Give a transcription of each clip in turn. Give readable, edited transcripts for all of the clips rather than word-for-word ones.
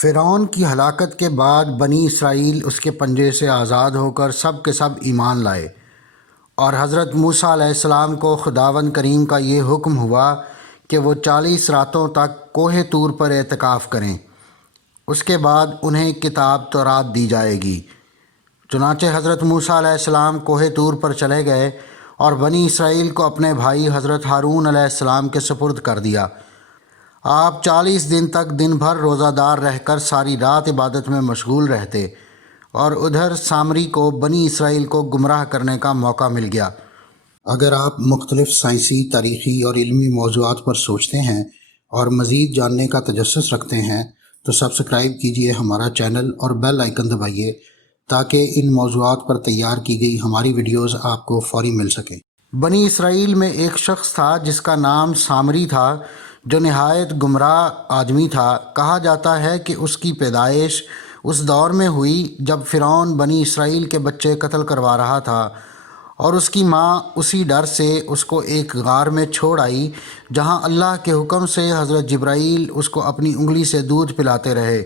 فرعون کی ہلاکت کے بعد بنی اسرائیل اس کے پنجے سے آزاد ہو کر سب کے سب ایمان لائے، اور حضرت موسیٰ علیہ السلام کو خداوند کریم کا یہ حکم ہوا کہ وہ 40 راتوں تک کوہ طور پر اعتکاف کریں۔ اس کے بعد انہیں کتاب تورات دی جائے گی۔ چنانچہ حضرت موسیٰ علیہ السلام کوہ طور پر چلے گئے اور بنی اسرائیل کو اپنے بھائی حضرت ہارون علیہ السلام کے سپرد کر دیا۔ آپ 40 دن تک دن بھر روزہ دار رہ کر ساری رات عبادت میں مشغول رہتے، اور ادھر سامری کو بنی اسرائیل کو گمراہ کرنے کا موقع مل گیا۔ اگر آپ مختلف سائنسی، تاریخی اور علمی موضوعات پر سوچتے ہیں اور مزید جاننے کا تجسس رکھتے ہیں تو سبسکرائب کیجئے ہمارا چینل اور بیل آئیکن دبائیے تاکہ ان موضوعات پر تیار کی گئی ہماری ویڈیوز آپ کو فوری مل سکیں۔ بنی اسرائیل میں ایک شخص تھا جس کا نام سامری تھا، جو نہایت گمراہ آدمی تھا۔ کہا جاتا ہے کہ اس کی پیدائش اس دور میں ہوئی جب فرعون بنی اسرائیل کے بچے قتل کروا رہا تھا، اور اس کی ماں اسی ڈر سے اس کو ایک غار میں چھوڑ آئی، جہاں اللہ کے حکم سے حضرت جبرائیل اس کو اپنی انگلی سے دودھ پلاتے رہے،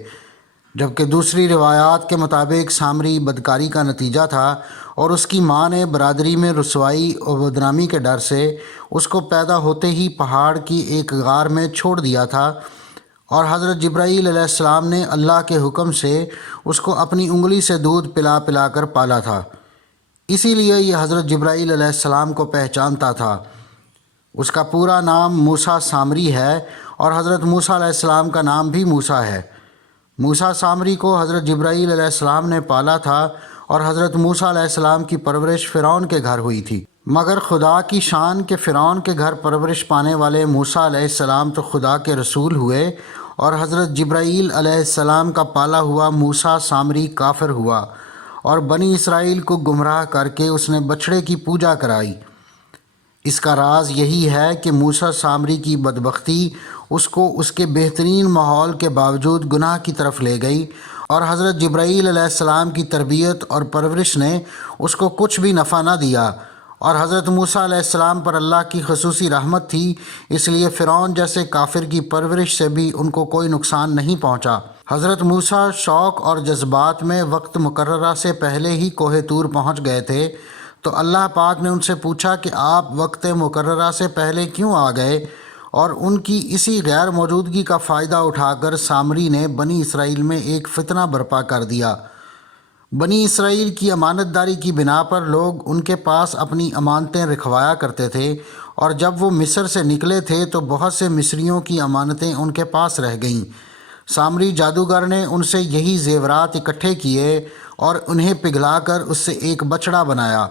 جبکہ دوسری روایات کے مطابق سامری بدکاری کا نتیجہ تھا، اور اس کی ماں نے برادری میں رسوائی اور بدنامی کے ڈر سے اس کو پیدا ہوتے ہی پہاڑ کی ایک غار میں چھوڑ دیا تھا، اور حضرت جبرائیل علیہ السلام نے اللہ کے حکم سے اس کو اپنی انگلی سے دودھ پلا پلا کر پالا تھا۔ اسی لیے یہ حضرت جبرائیل علیہ السلام کو پہچانتا تھا۔ اس کا پورا نام موسیٰ سامری ہے، اور حضرت موسیٰ علیہ السلام کا نام بھی موسیٰ ہے۔ موسیٰ سامری کو حضرت جبرائیل علیہ السلام نے پالا تھا، اور حضرت موسیٰ علیہ السلام کی پرورش فرعون کے گھر ہوئی تھی۔ مگر خدا کی شان کہ فرعون کے گھر پرورش پانے والے موسیٰ علیہ السلام تو خدا کے رسول ہوئے، اور حضرت جبرائیل علیہ السلام کا پالا ہوا موسیٰ سامری کافر ہوا، اور بنی اسرائیل کو گمراہ کر کے اس نے بچھڑے کی پوجا کرائی۔ اس کا راز یہی ہے کہ موسیٰ سامری کی بدبختی اس کو اس کے بہترین ماحول کے باوجود گناہ کی طرف لے گئی، اور حضرت جبرائیل علیہ السلام کی تربیت اور پرورش نے اس کو کچھ بھی نفع نہ دیا، اور حضرت موسیٰ علیہ السلام پر اللہ کی خصوصی رحمت تھی، اس لیے فرعون جیسے کافر کی پرورش سے بھی ان کو کوئی نقصان نہیں پہنچا۔ حضرت موسیٰ شوق اور جذبات میں وقت مقررہ سے پہلے ہی کوہ طور پہنچ گئے تھے، تو اللہ پاک نے ان سے پوچھا کہ آپ وقت مقررہ سے پہلے کیوں آ گئے، اور ان کی اسی غیر موجودگی کا فائدہ اٹھا کر سامری نے بنی اسرائیل میں ایک فتنہ برپا کر دیا۔ بنی اسرائیل کی امانت داری کی بنا پر لوگ ان کے پاس اپنی امانتیں رکھوایا کرتے تھے، اور جب وہ مصر سے نکلے تھے تو بہت سے مصریوں کی امانتیں ان کے پاس رہ گئیں۔ سامری جادوگر نے ان سے یہی زیورات اکٹھے کیے اور انہیں پگھلا کر اس سے ایک بچڑا بنایا۔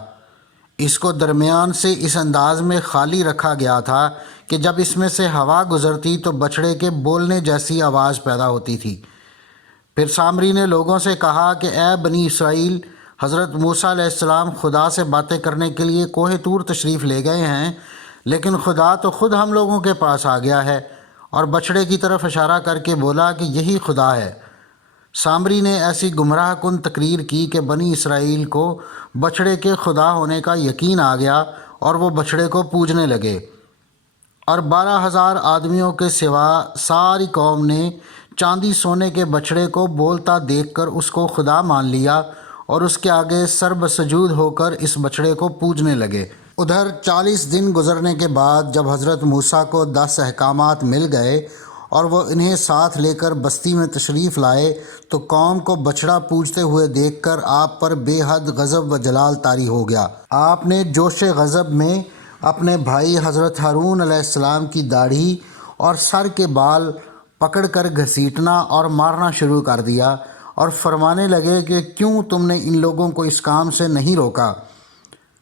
اس کو درمیان سے اس انداز میں خالی رکھا گیا تھا کہ جب اس میں سے ہوا گزرتی تو بچڑے کے بولنے جیسی آواز پیدا ہوتی تھی۔ پھر سامری نے لوگوں سے کہا کہ اے بنی اسرائیل، حضرت موسیٰ علیہ السلام خدا سے باتیں کرنے کے لیے کوہ طور تشریف لے گئے ہیں، لیکن خدا تو خود ہم لوگوں کے پاس آ گیا ہے، اور بچڑے کی طرف اشارہ کر کے بولا کہ یہی خدا ہے۔ سامری نے ایسی گمراہ کن تقریر کی کہ بنی اسرائیل کو بچڑے کے خدا ہونے کا یقین آ گیا، اور وہ بچڑے کو پوجنے لگے، اور 12,000 آدمیوں کے سوا ساری قوم نے چاندی سونے کے بچڑے کو بولتا دیکھ کر اس کو خدا مان لیا، اور اس کے آگے سر بسجود ہو کر اس بچڑے کو پوجنے لگے۔ ادھر 40 دن گزرنے کے بعد جب حضرت موسیٰ کو 10 احکامات مل گئے اور وہ انہیں ساتھ لے کر بستی میں تشریف لائے، تو قوم کو بچڑا پوجتے ہوئے دیکھ کر آپ پر بے حد غضب و جلال طاری ہو گیا۔ آپ نے جوش غضب میں اپنے بھائی حضرت ہارون علیہ السلام کی داڑھی اور سر کے بال پکڑ کر گھسیٹنا اور مارنا شروع کر دیا، اور فرمانے لگے کہ کیوں تم نے ان لوگوں کو اس کام سے نہیں روکا۔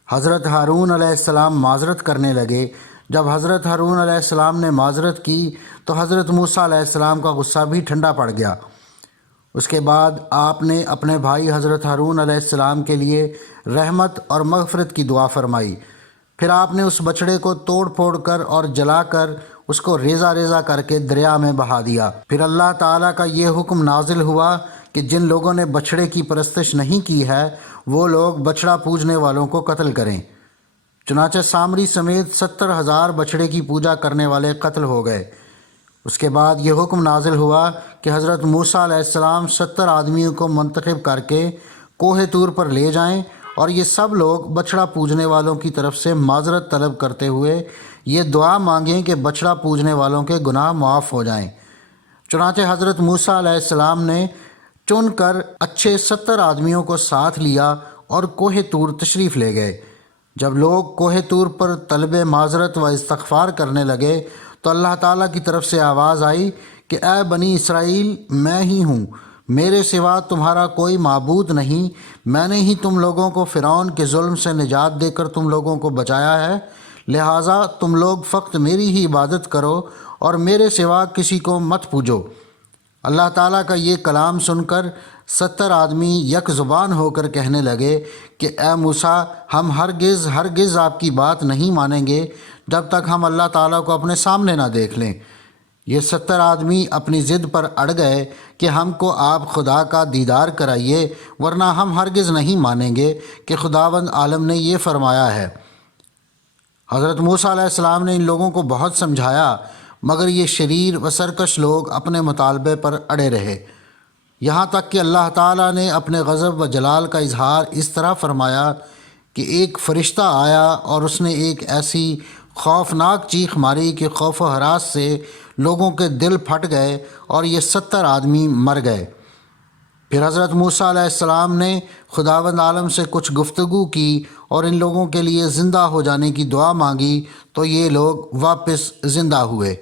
حضرت ہارون علیہ السلام معذرت کرنے لگے۔ جب حضرت ہارون علیہ السلام نے معذرت کی تو حضرت موسیٰ علیہ السلام کا غصہ بھی ٹھنڈا پڑ گیا۔ اس کے بعد آپ نے اپنے بھائی حضرت ہارون علیہ السلام کے لیے رحمت اور مغفرت کی دعا فرمائی۔ پھر آپ نے اس بچڑے کو توڑ پھوڑ کر اور جلا کر اس کو ریزہ ریزہ کر کے دریا میں بہا دیا۔ پھر اللہ تعالیٰ کا یہ حکم نازل ہوا کہ جن لوگوں نے بچڑے کی پرستش نہیں کی ہے وہ لوگ بچڑا پوجنے والوں کو قتل کریں۔ چنانچہ سامری سمیت 70,000 بچڑے کی پوجا کرنے والے قتل ہو گئے۔ اس کے بعد یہ حکم نازل ہوا کہ حضرت موسیٰ علیہ السلام 70 آدمیوں کو منتخب کر کے کوہ طور پر لے جائیں اور یہ سب لوگ بچڑا پوجنے والوں کی طرف سے معذرت طلب کرتے ہوئے یہ دعا مانگیں کہ بچڑا پوجنے والوں کے گناہ معاف ہو جائیں۔ چنانچہ حضرت موسیٰ علیہ السلام نے چن کر اچھے 70 آدمیوں کو ساتھ لیا اور کوہ طور تشریف لے گئے۔ جب لوگ کوہ طور پر طلب معذرت و استغفار کرنے لگے تو اللہ تعالیٰ کی طرف سے آواز آئی کہ اے بنی اسرائیل، میں ہی ہوں، میرے سوا تمہارا کوئی معبود نہیں، میں نے ہی تم لوگوں کو فرعون کے ظلم سے نجات دے کر تم لوگوں کو بچایا ہے، لہٰذا تم لوگ فقط میری ہی عبادت کرو اور میرے سوا کسی کو مت پوجو۔ اللہ تعالیٰ کا یہ کلام سن کر 70 آدمی یک زبان ہو کر کہنے لگے کہ اے موسیٰ، ہم ہرگز آپ کی بات نہیں مانیں گے جب تک ہم اللہ تعالیٰ کو اپنے سامنے نہ دیکھ لیں۔ یہ 70 آدمی اپنی ضد پر اڑ گئے کہ ہم کو آپ خدا کا دیدار کرائیے، ورنہ ہم ہرگز نہیں مانیں گے کہ خداوند عالم نے یہ فرمایا ہے۔ حضرت موسیٰ علیہ السلام نے ان لوگوں کو بہت سمجھایا، مگر یہ شریر و سرکش لوگ اپنے مطالبے پر اڑے رہے، یہاں تک کہ اللہ تعالیٰ نے اپنے غضب و جلال کا اظہار اس طرح فرمایا کہ ایک فرشتہ آیا اور اس نے ایک ایسی خوفناک چیخ ماری کہ خوف و ہراس سے لوگوں کے دل پھٹ گئے اور یہ 70 آدمی مر گئے۔ پھر حضرت موسیٰ علیہ السلام نے خداوند عالم سے کچھ گفتگو کی اور ان لوگوں کے لیے زندہ ہو جانے کی دعا مانگی تو یہ لوگ واپس زندہ ہوئے۔